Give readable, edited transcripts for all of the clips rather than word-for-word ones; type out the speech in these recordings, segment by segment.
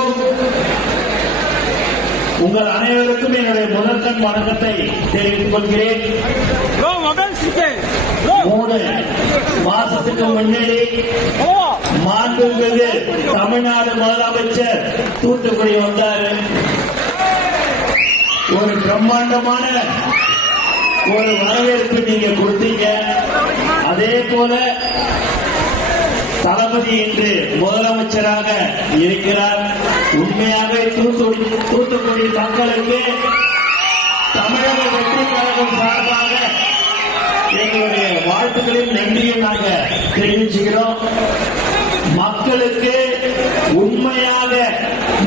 அவர்களுக்கும் உங்கள் அனைவருக்கும் என்னுடைய முதற்கண் வணக்கத்தை தெரிவித்துக் கொள்கிறேன். 3 மாசத்துக்கு முன்னாடி மாண்புமிகு தமிழ்நாடு முதலமைச்சர் தூத்துக்குடி வந்தாரு. ஒரு பிரம்மாண்டமான ஒரு வரவேற்பு நீங்க கொடுத்தீங்க. அதே போல தளபதி இன்று முதலமைச்சராக இருக்கிறார். உண்மையாகவே தூத்துக்குடி மக்களுக்கு தமிழக வெற்றி கழகம் சார்பாக எங்களுடைய வாழ்த்துக்களையும் நன்றியும் நாங்கள் தெரிவிச்சுக்கிறோம். மக்களுக்கு உண்மையாக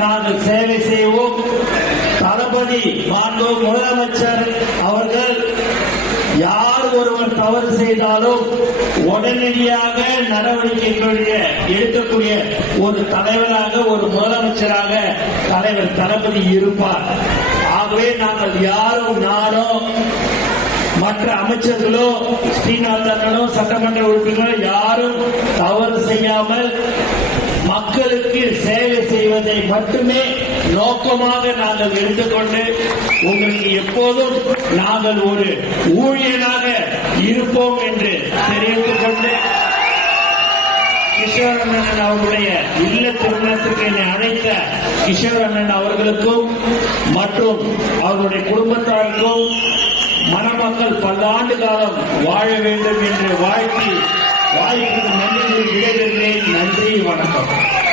நாங்கள் சேவை செய்வோம். தளபதி மாண்பு முதலமைச்சர் அவர்கள் யார் ஒருவர் தவறு செய்தாலும் உடனடியாக நடவடிக்கைகள் எடுக்கக்கூடிய ஒரு தலைவராக, ஒரு முதலமைச்சராக தலைவர் தளபதி இருப்பார். ஆகவே நாங்கள் யாரும் நானும் மற்ற அமைச்சர்களோ ஸ்ரீநாதனோ சட்டமன்ற உறுப்பினர்களோ யாரும் தவறு செய்யாமல் மக்களுக்கு சேவை செய்வதை மட்டுமே நோக்கமாக நாங்கள் எடுத்துக்கொண்டு உங்களுக்கு எப்போதும் நாங்கள் ஒரு ஊழியனாக இருப்போம் என்று தெரிவித்துக் கொண்டு கிஷோர் அண்ணன் அவருடைய இல்ல திருமணத்திற்கு என்னை அழைத்த கிஷோர் அண்ணன் அவர்களுக்கும் மற்றும் அவருடைய குடும்பத்தாருக்கும் மணமக்கள் பல்லாண்டு காலம் வாழ வேண்டும் என்று வாழ்த்தி வாய்ப்புக்கு நன்றி விடைபெறுகிறேன். நன்றி, வணக்கம்.